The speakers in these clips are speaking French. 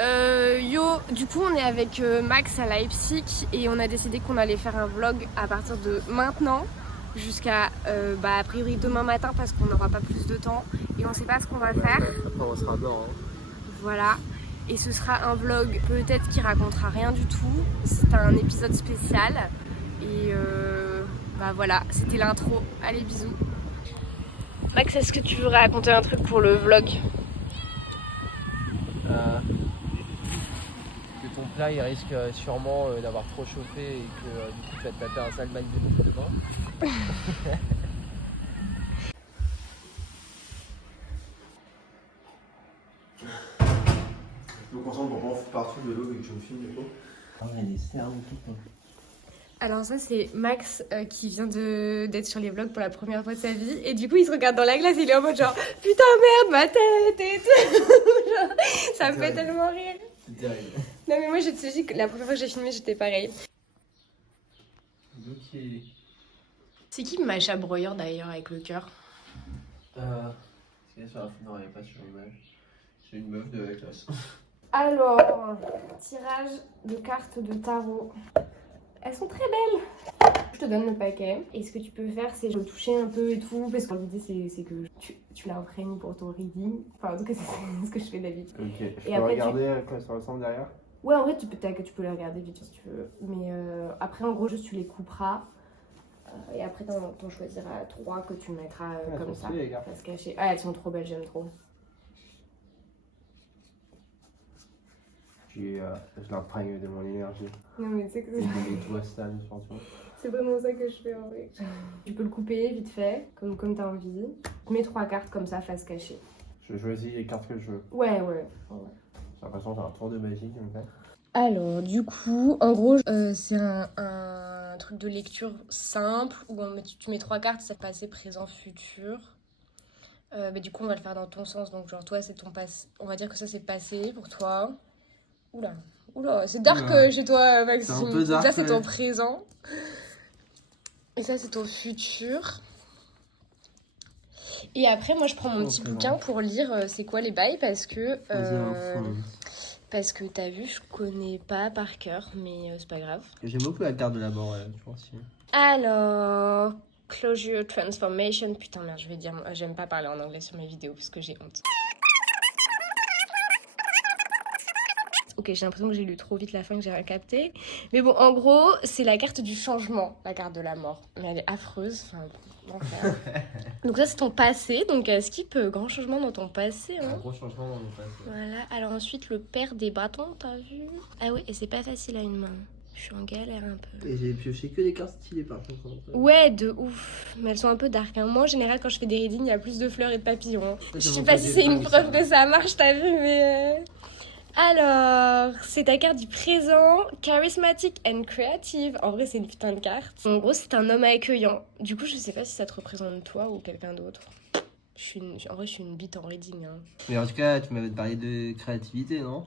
Yo, du coup on est avec Max à Leipzig et on a décidé qu'on allait faire un vlog à partir de maintenant jusqu'à a priori demain matin parce qu'on n'aura pas plus de temps et on sait pas ce qu'on va faire. Après on sera mort. Hein. Voilà, et ce sera un vlog peut-être qui racontera rien du tout, c'est un épisode spécial et voilà, c'était l'intro. Allez, bisous. Max, est-ce que tu veux raconter un truc pour le vlog? Que ton plat il risque sûrement d'avoir trop chauffé et que du coup tu vas te taper un sale mal de demain. Je me concentre pour pas en foutre partout de l'eau et que je me filme du coup. Ah ouais, les cernes tout le temps. Alors ça c'est Max qui vient d'être sur les vlogs pour la première fois de sa vie et du coup il se regarde dans la glace et il est en mode genre putain merde ma tête et tout. Genre, ça me fait tellement rire. C'est terrible. Non mais moi je te dis que la première fois que j'ai filmé j'étais pareil. Ok. C'est qui Macha Broyeur d'ailleurs avec le cœur? C'est sur la non, elle est pas sur l'image. C'est une meuf de la classe. Alors, tirage de cartes de tarot. Elles sont très belles. Je te donne le paquet. Et ce que tu peux faire, c'est le toucher un peu et tout. Parce que l'idée, c'est que tu l'imprègnes pour ton reading. Enfin, en tout cas, c'est ce que je fais d'habitude. Ok, je peux après, regarder à quoi ça ressemble derrière? Ouais, en vrai, tu peux les regarder vite si tu veux. Mais après, en gros, juste tu les couperas. Et après, t'en choisiras 3 que tu mettras comme ça. Ça se cacher. Ah, elles sont trop belles, j'aime trop. Je l'imprègne de mon énergie. Non, mais c'est que Et de mes doigts stables surtout. c'est vraiment ça que je fais en vrai. Tu peux le couper vite fait, comme t'as envie. Tu mets 3 cartes comme ça, face cachée. Je choisis les cartes que je veux. Ouais. J'ai l'impression que j'ai un tour de magie comme ça. Alors, du coup, en gros, c'est un truc de lecture simple où tu mets 3 cartes, c'est passé, présent, futur. Du coup, on va le faire dans ton sens. Donc, genre, toi, c'est ton passé. On va dire que ça, c'est passé pour toi. Oula, c'est dark chez toi, Maxime. C'est un peu dark. Ça, c'est ton présent. Et ça, c'est ton futur. Et après, moi, je prends mon petit bouquin pour lire c'est quoi les bails parce que t'as vu, je connais pas par cœur, mais c'est pas grave. J'aime beaucoup la carte de la mort, je pense. Alors, closure, transformation. Putain, merde, j'aime pas parler en anglais sur mes vidéos parce que j'ai honte. Ok, j'ai l'impression que j'ai lu trop vite la fin, que j'ai rien capté. Mais bon, en gros, c'est la carte du changement, la carte de la mort. Mais elle est affreuse, enfin, l'enfer. Donc ça, c'est ton passé. Donc skip, grand changement dans ton passé. Hein. Un gros changement dans mon passé. Voilà, alors ensuite, le père des bâtons, t'as vu? Ah ouais, et c'est pas facile à une main. Je suis en galère un peu. Et j'ai pioché que des cartes stylées par contre. Ouais, de ouf. Mais elles sont un peu dark. Hein. Moi, en général, quand je fais des readings, il y a plus de fleurs et de papillons. Hein. Je sais pas si c'est une preuve que ça marche, t'as vu, mais... Alors, c'est ta carte du présent, charismatic and creative. En vrai, c'est une putain de carte. En gros, c'est un homme accueillant. Du coup, je sais pas si ça te représente toi ou quelqu'un d'autre. En vrai, je suis une bite en reading. Hein. Mais en tout cas, tu m'avais parlé de créativité, non?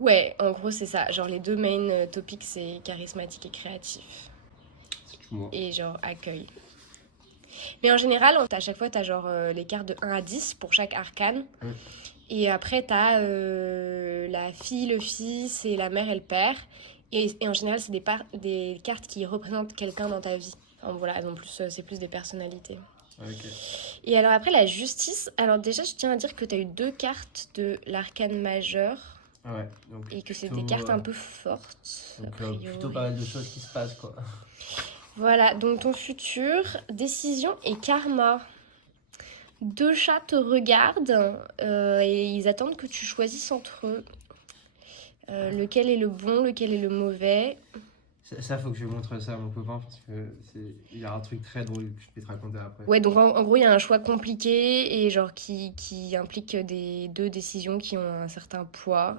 Ouais, en gros, c'est ça. Genre, les deux main topics, c'est charismatique et créatif. Et genre, accueil. Mais en général, à chaque fois, t'as genre les cartes de 1 à 10 pour chaque arcane. Et après, t'as la fille, le fils et la mère et le père. Et en général, c'est des cartes qui représentent quelqu'un dans ta vie. Enfin, voilà, en plus, c'est plus des personnalités. Ok. Et alors après, la justice. Alors déjà, je tiens à dire que t'as eu 2 cartes de l'arcane majeur. Ouais. Donc et que c'est plutôt, des cartes un peu fortes. Donc plutôt pas mal de choses qui se passent, quoi. Voilà, donc ton futur, décision et karma. 2 chats te regardent et ils attendent que tu choisisses entre eux. Lequel est le bon, lequel est le mauvais. Ça faut que je montre ça à mon copain parce que il y a un truc très drôle que je vais te raconter après. Ouais, donc en gros, il y a un choix compliqué et genre qui implique 2 décisions qui ont un certain poids.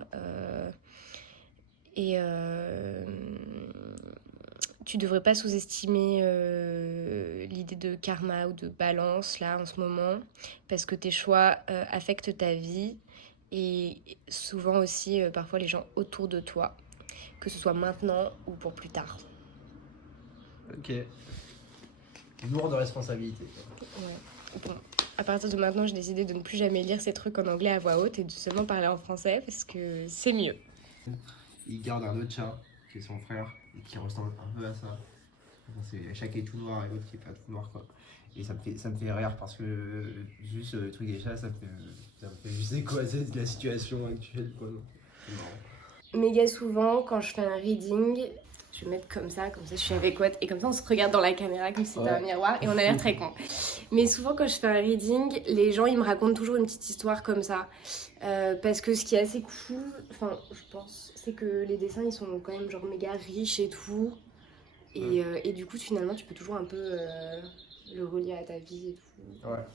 Tu devrais pas sous-estimer l'idée de karma ou de balance là en ce moment parce que tes choix affectent ta vie et souvent aussi parfois les gens autour de toi, que ce soit maintenant ou pour plus tard. Ok. Lourde responsabilité. Ouais. Bon. à partir de maintenant, j'ai décidé de ne plus jamais lire ces trucs en anglais à voix haute et de seulement parler en français parce que c'est mieux. Il garde un autre chat, qui est son frère, et qui ressemble un peu à ça. Chaque est tout noir et l'autre qui est pas tout noir, quoi. Et ça me fait rire parce que juste le truc des chats, ça me fait je sais quoi, c'est la situation actuelle, quoi. C'est marrant. Méga souvent, quand je fais un reading, je vais mettre comme ça je suis avec Watt, et comme ça on se regarde dans la caméra comme si c'était un miroir et on a l'air très con. Mais souvent quand je fais un reading, les gens ils me racontent toujours une petite histoire comme ça. Parce que ce qui est assez cool, enfin je pense, c'est que les dessins ils sont quand même genre méga riches et tout. Et du coup finalement tu peux toujours un peu le relier à ta vie et tout. Ouais.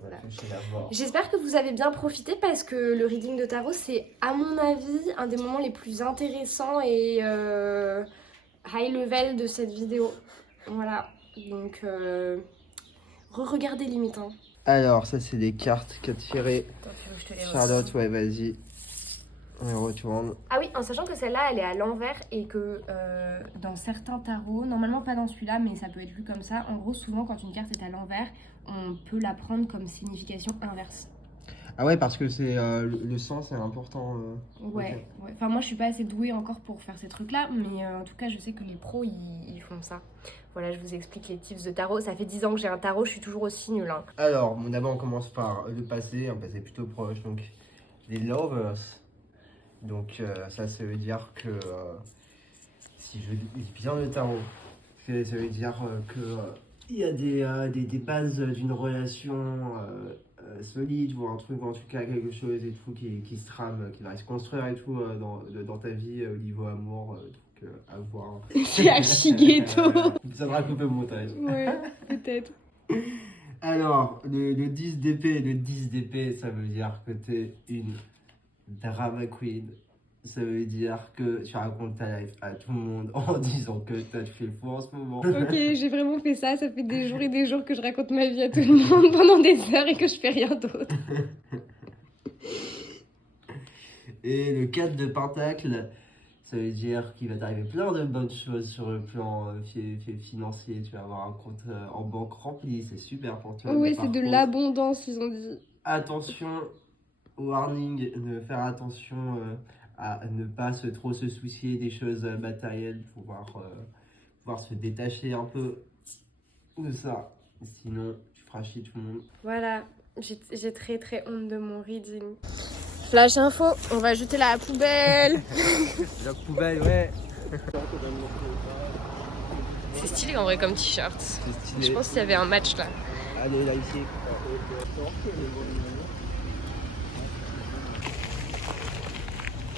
Voilà. J'espère que vous avez bien profité parce que le reading de tarot c'est à mon avis un des moments les plus intéressants et high level de cette vidéo. Voilà, donc re-regardez limite. Hein. Alors ça c'est des cartes qu'a tiré Charlotte, ouais vas-y. On retourne. Ah oui, en sachant que celle-là elle est à l'envers et que dans certains tarots, normalement pas dans celui-là mais ça peut être lu comme ça, en gros souvent quand une carte est à l'envers, on peut la prendre comme signification inverse. Ah ouais, parce que c'est le sens est important. Ouais, okay. Ouais, enfin moi je suis pas assez douée encore pour faire ces trucs-là, mais en tout cas je sais que les pros ils font ça. Voilà, je vous explique les tips de tarot. Ça fait 10 ans que j'ai un tarot, je suis toujours aussi nulle. Hein. Alors, d'abord on commence par le passé, un passé plutôt proche, donc les lovers. Donc ça veut dire que si je lis bien le tarot, ça veut dire que il y a des bases d'une relation solide, ou un truc, ou en tout cas quelque chose et tout qui se trame, qui va se construire et tout dans ta vie au niveau amour, donc à voir. C'est archi-ghetto. Ça devra couper au montage. Ouais, peut-être. Alors, le 10 d'épée, ça veut dire que t'es une drama queen. Ça veut dire que tu racontes ta life à tout le monde en disant que toi tu fais le fou en ce moment. Ok, j'ai vraiment fait ça. Ça fait des jours et des jours que je raconte ma vie à tout le monde pendant des heures et que je fais rien d'autre. Et le 4 de pentacle, ça veut dire qu'il va t'arriver plein de bonnes choses sur le plan financier. Tu vas avoir un compte en banque rempli, c'est super pour toi. Ouais, c'est de l'abondance, ils ont dit. Attention, warning, de faire attention à ne pas trop se soucier des choses matérielles, pouvoir se détacher un peu de ça. Sinon, tu feras chier tout le monde. Voilà, j'ai très très honte de mon reading. Flash info, on va jeter la poubelle. La poubelle, ouais. C'est stylé en vrai comme t-shirt. Je pense qu'il y avait un match là. Allez, là ici.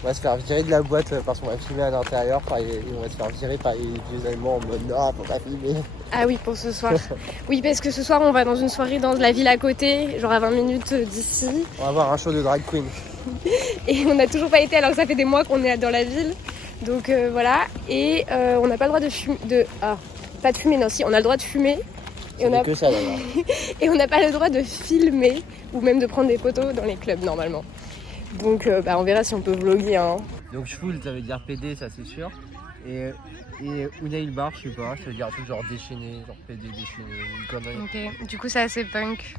On va se faire virer de la boîte parce qu'on va filmer à l'intérieur et on va se faire virer par les vieux Allemands en mode non, faut pas filmer. Ah oui, pour ce soir. Oui, parce que ce soir on va dans une soirée dans la ville à côté, genre à 20 minutes d'ici. On va voir un show de drag queen. Et on n'a toujours pas été alors que ça fait des mois qu'on est dans la ville. Donc voilà, et on n'a pas le droit de fumer. Pas de fumer, non, si, on a le droit de fumer. Et on a que ça d'ailleurs. Et on n'a pas le droit de filmer ou même de prendre des photos dans les clubs normalement. Donc on verra si on peut vlogger. Hein. Donc full, ça veut dire PD, ça c'est sûr. Et Unail bar, je sais pas, ça veut dire un truc genre déchaîné, genre PD déchaîné, une connerie. Ok, du coup c'est assez punk.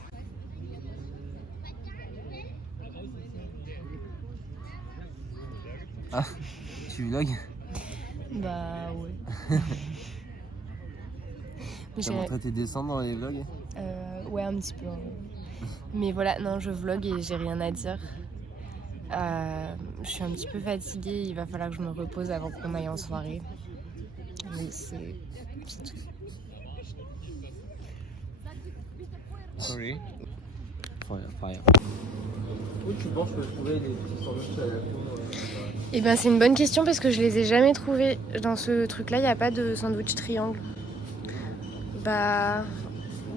Ah, tu vlogs? Bah ouais. T'as montré tes dessins dans les vlogs? Ouais, un petit peu. Mais voilà, non, je vlog et j'ai rien à dire. Je suis un petit peu fatiguée, il va falloir que je me repose avant qu'on aille en soirée. Mais c'est tout. Sorry. Rien. Où tu penses que trouver les petits sandwichs à la con Eh ben c'est une bonne question parce que je les ai jamais trouvés. Dans ce truc-là, il n'y a pas de sandwich triangle. Bah,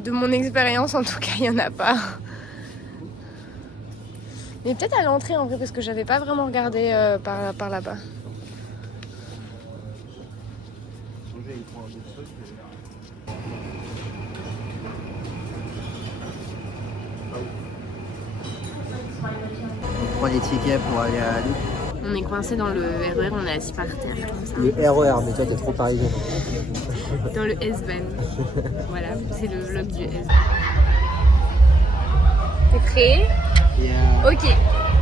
de mon expérience en tout cas, il n'y en a pas. Mais peut-être à l'entrée en vrai parce que j'avais pas vraiment regardé par là-bas. On prend des tickets pour aller à Lille. On est coincé dans le RER, on est assis par terre. Le RER, mais toi t'es trop parisien. Dans le S-Bahn. Voilà, c'est le vlog du S-Bahn. T'es prêt? Yeah. Ok.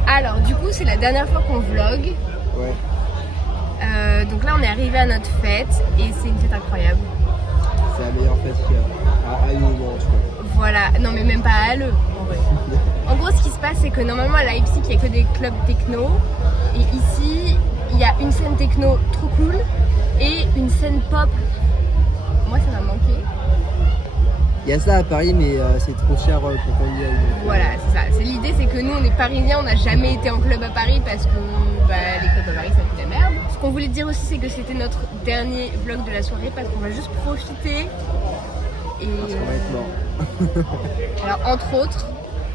Alors, du coup, c'est la dernière fois qu'on vlog. Ouais. Donc là, on est arrivé à notre fête et c'est une fête incroyable. C'est la meilleure fête qu'il y a. À Halle au moins, en tout cas. Voilà. Non, mais même pas à Halle, en vrai. En gros, ce qui se passe, c'est que normalement à Leipzig, il n'y a que des clubs techno. Et ici, il y a une scène techno trop cool et une scène pop. Moi, ça m'a manqué. Il y a ça à Paris, mais c'est trop cher pour qu'on y aille. Voilà, c'est ça. C'est l'idée, c'est que nous, on est parisiens, on n'a jamais été en club à Paris parce que les clubs à Paris, ça fait de la merde. Ce qu'on voulait dire aussi, c'est que c'était notre dernier vlog de la soirée parce qu'on va juste profiter. Et Parce qu'on va être mort. alors, entre autres,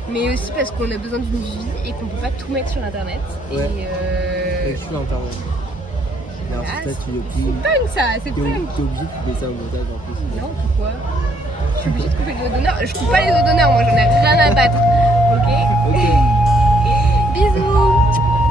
mais aussi parce qu'on a besoin d'une vie et qu'on peut pas tout mettre sur internet. Ouais. Et Je suis internet. Alors, Ah, c'est ça, tu le c'est punk ça, c'est T'es punk. obligé de couper ça au montage en plus. Non, pourquoi? Je suis obligée de couper les doigts d'honneur. Je coupe pas les doigts d'honneur, moi j'en ai rien à battre. Ok? Ok. Bisous.